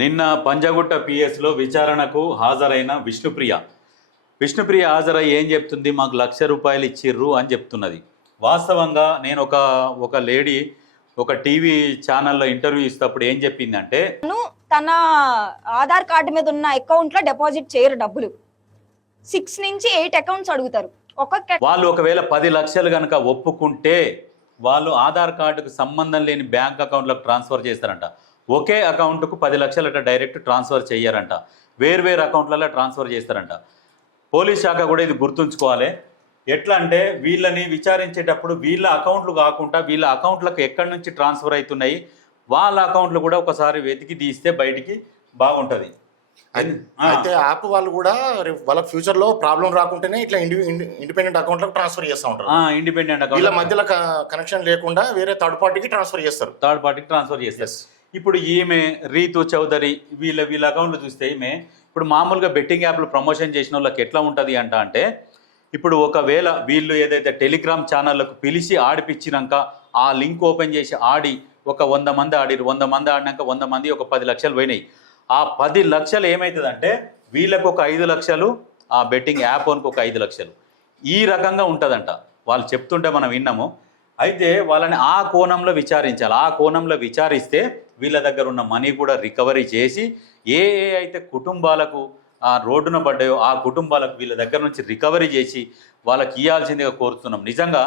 నిన్న పంజాగుట్ట పిఎస్లో విచారణకు హాజరైన విష్ణుప్రియ హాజరై ఏం చెప్తుంది, మాకు ₹1,00,000 ఇచ్చిర్రు అని చెప్తున్నది. వాస్తవంగా నేను ఒక లేడీ ఒక టీవీ ఛానల్లో ఇంటర్వ్యూ ఇస్తప్పుడు ఏం చెప్పిందంటే, తన ఆధార్ కార్డు మీద ఉన్న అకౌంట్లో డిపాజిట్ చేయరు డబ్బులు. 6 నుంచి 8 అకౌంట్స్ అడుగుతారు. వాళ్ళు ఒకవేళ 10 లక్షలు కనుక ఒప్పుకుంటే వాళ్ళు ఆధార్ కార్డుకు సంబంధం లేని బ్యాంక్ అకౌంట్లకు ట్రాన్స్ఫర్ చేస్తారంట. ఒకే అకౌంట్కు 10 లక్షలు అట్లా డైరెక్ట్ ట్రాన్స్ఫర్ చేయరంట, వేర్వేరు అకౌంట్లలో ట్రాన్స్ఫర్ చేస్తారంట. పోలీస్ శాఖ కూడా ఇది గుర్తుంచుకోవాలి. ఎట్లా అంటే వీళ్ళని విచారించేటప్పుడు వీళ్ళ అకౌంట్లు కాకుండా వీళ్ళ అకౌంట్లకు ఎక్కడి నుంచి ట్రాన్స్ఫర్ అవుతున్నాయి వాళ్ళ అకౌంట్లు కూడా ఒకసారి వెతికి తీస్తే బయటికి బాగుంటుంది. అయితే యాప్ వాళ్ళు కూడా వాళ్ళకి ఫ్యూచర్ లో ప్రాబ్లం రాకుంటేనే ఇట్లా ఇండిపెండెంట్ అకౌంట్లకు ట్రాన్స్ఫర్ చేస్తూ ఉంటారు. ఇండిపెండెంట్ అకౌంట్ వీళ్ళ మధ్యలో కనెక్షన్ లేకుండా వేరే థర్డ్ పార్టీకి ట్రాన్స్ఫర్ చేస్తారు. ఇప్పుడు ఈమె రీతు చౌదరి వీళ్ళ అకౌంట్లు చూస్తే ఈమె ఇప్పుడు మామూలుగా బెట్టింగ్ యాప్లు ప్రమోషన్ చేసిన వాళ్ళకి ఎట్లా ఉంటుంది అంటే ఇప్పుడు ఒకవేళ వీళ్ళు ఏదైతే టెలిగ్రామ్ ఛానళ్ళకు పిలిచి ఆడిపించినాక ఆ లింక్ ఓపెన్ చేసి ఆడి ఒక 100 మంది ఆడిరు, 100 మంది ఆడినాక 100 మంది ఒక 10 లక్షలు పోయినాయి. ఆ 10 లక్షలు ఏమవుతుందంటే వీళ్ళకు ఒక 5 లక్షలు, ఆ బెట్టింగ్ యాప్ వరకు ఒక 5 లక్షలు, ఈ రకంగా ఉంటుందంట. వాళ్ళు చెప్తుంటే మనం విన్నాము. అయితే వాళ్ళని ఆ కోణంలో విచారించాలి. ఆ కోణంలో విచారిస్తే వీళ్ళ దగ్గర ఉన్న మనీ కూడా రికవరీ చేసి ఏ అయితే కుటుంబాలకు ఆ రోడ్డున పడ్డాయో ఆ కుటుంబాలకు వీళ్ళ దగ్గర నుంచి రికవరీ చేసి వాళ్ళకి ఇవ్వాల్సిందిగా కోరుతున్నాం. నిజంగా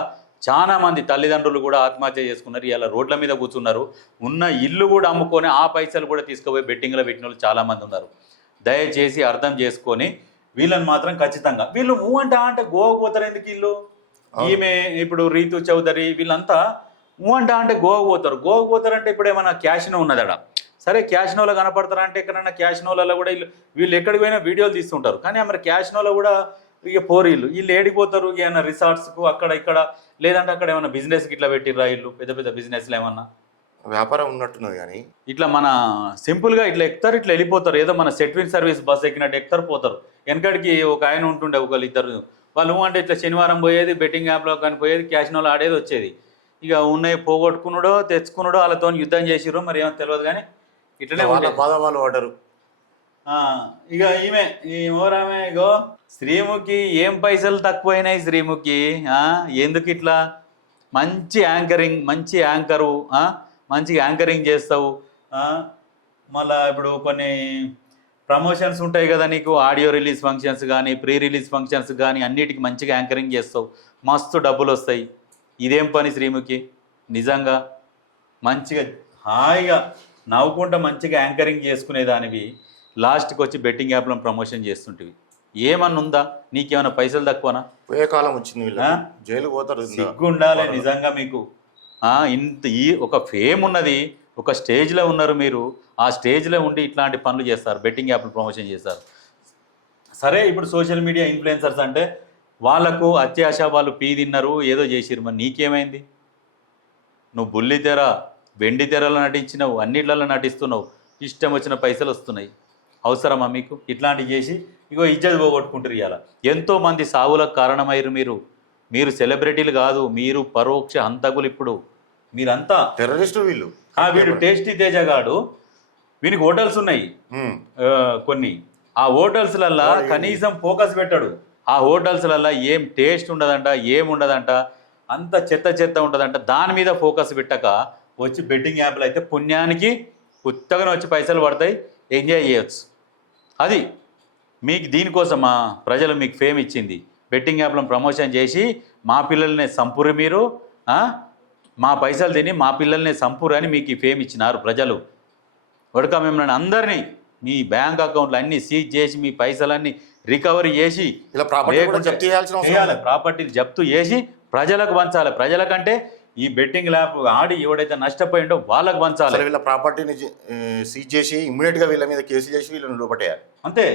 చాలామంది తల్లిదండ్రులు కూడా ఆత్మహత్య చేసుకున్నారు, ఇలా రోడ్ల మీద కూర్చున్నారు. ఉన్న ఇల్లు కూడా అమ్ముకొని ఆ పైసలు కూడా తీసుకుపోయి బెట్టింగ్లో పెట్టిన వాళ్ళు చాలామంది ఉన్నారు. దయచేసి అర్థం చేసుకొని వీళ్ళని మాత్రం ఖచ్చితంగా వీళ్ళు అంటే గోవాకు పోతారు. ఎందుకు వీళ్ళు ఈమె ఇప్పుడు రీతు చౌదరి వీళ్ళంతా అంటే గోవాకు పోతారంటే ఇప్పుడు ఏమైనా క్యాషినో ఉన్నదడ. సరే క్యాషినోలో కనపడతారంటే ఎక్కడైనా క్యాషినోలలో కూడా వీళ్ళు ఎక్కడికి పోయినా వీడియోలు తీస్తుంటారు. కానీ మరి క్యాషినోలో కూడా ఇక పోరీళ్ళు వీళ్ళు ఏడిపోతారు ఏమైనా రిసార్ట్స్కు అక్కడ ఇక్కడ, లేదంటే అక్కడ ఏమైనా బిజినెస్కి ఇట్లా పెట్టిర్రా వీళ్ళు పెద్ద పెద్ద బిజినెస్లు ఏమన్నా వ్యాపారం ఉన్నట్టున్నది. కానీ ఇట్లా మన సింపుల్గా ఇట్లా ఎక్కుతారు, ఇట్లా వెళ్ళిపోతారు. ఏదో మన సెట్విన్ సర్వీస్ బస్ ఎక్కినట్టు ఎక్కుతారు పోతారు. వెనకడికి ఒక ఆయన ఉంటుండే ఇద్దరు వాళ్ళు అంటే ఇట్లా శనివారం పోయేది బెట్టింగ్ యాప్లో కానీ పోయేది, క్యాషినోలో ఆడేది వచ్చేది. ఇక ఉన్నాయి పోగొట్టుకున్నాడో తెచ్చుకున్నాడో వాళ్ళతో యుద్ధం చేసిర్రో మరి ఏమో తెలియదు. కానీ ఇట్లనే వాళ్ళు పడ్డారు. ఇక ఈమె ఇగో శ్రీముఖి ఏం పైసలు తక్కువైనాయి శ్రీముఖి, ఎందుకు ఇట్లా మంచి యాంకరు మంచిగా యాంకరింగ్ చేస్తావు. మళ్ళా ఇప్పుడు కొన్ని ప్రమోషన్స్ ఉంటాయి కదా నీకు, ఆడియో రిలీజ్ ఫంక్షన్స్ కానీ ప్రీ రిలీజ్ ఫంక్షన్స్ కానీ అన్నిటికీ మంచిగా యాంకరింగ్ చేస్తావు, మస్తు డబ్బులు వస్తాయి. ఇదేం పని శ్రీముఖి? నిజంగా మంచిగా హాయిగా నవ్వుకుంటా మంచిగా యాంకరింగ్ చేసుకునేదానివి లాస్ట్కి వచ్చి బెట్టింగ్ యాప్లను ప్రమోషన్ చేస్తుంటివి. ఏమన్నా ఉందా? నీకేమైనా పైసలు తక్కువనా? ఏ కాలం వచ్చింది, జైలు పోతారు. సిగ్గుండాలి నిజంగా మీకు. ఇంత ఒక ఫేమ్ ఉన్నది, ఒక స్టేజ్లో ఉన్నారు మీరు, ఆ స్టేజ్లో ఉండి ఇట్లాంటి పనులు చేస్తారు, బెట్టింగ్ యాప్లు ప్రమోషన్ చేస్తారు. సరే ఇప్పుడు సోషల్ మీడియా ఇన్ఫ్లుయెన్సర్స్ అంటే వాళ్ళకు అత్యాశ, వాళ్ళు పీ తిన్నారు ఏదో చేసిరు. మరి నీకేమైంది? నువ్వు బుల్లి తెర వెండి తెరలో నటించినావు, అన్నిట్లలో నటిస్తున్నావు, ఇష్టం వచ్చిన పైసలు వస్తున్నాయి. అవసరమా మీకు? ఇట్లాంటివి చేసి ఇగో ఇజ్జత్ పోగొట్టుకుంటారు. ఇవాళ ఎంతోమంది సావులకు కారణమయ్యారు మీరు సెలబ్రిటీలు కాదు, మీరు పరోక్ష హంతకులు. ఇప్పుడు మీరంతా టెర్రరిస్టు. వీడు టేస్టీ తేజగాడు, వీనికి హోటల్స్ ఉన్నాయి కొన్ని. ఆ హోటల్స్లల్లా కనీసం ఫోకస్ పెట్టాడు. ఆ హోటల్స్లల్లా ఏం టేస్ట్ ఉండదంట, ఏముండదంట, అంత చెత్త ఉండదంట. దాని మీద ఫోకస్ పెట్టక వచ్చి బెట్టింగ్ యాప్లు అయితే పుణ్యానికి పుత్తగానే వచ్చి పైసలు పడతాయి, ఎంజాయ్ చేయొచ్చు. అది మీకు దీనికోసం ప్రజలు మీకు ఫేమ్ ఇచ్చింది. బెట్టింగ్ యాప్లను ప్రమోషన్ చేసి మా పిల్లల్ని సంపురు, మీరు మా పైసలు తిని మా పిల్లల్ని సంపురు అని మీకు ఈ ఫేమ్ ఇచ్చినారు ప్రజలు. వడక మిమ్మల్ని అందరినీ మీ బ్యాంక్ అకౌంట్లు అన్నీ సీజ్ చేసి మీ పైసలన్నీ రికవరీ చేసి ప్రాపర్టీలు జప్తు చేసి ప్రజలకు పంచాలి. ప్రజలకంటే ఈ బెట్టింగ్ యాప్ ఆడి ఎవడైతే నష్టపోయిండో వాళ్ళకు పంచాలి. వీళ్ళ ప్రాపర్టీని సీజ్ చేసి ఇమ్మీడియట్గా వీళ్ళ మీద కేసు చేసి వీళ్ళని లోపట్టేయాలి. అంతే.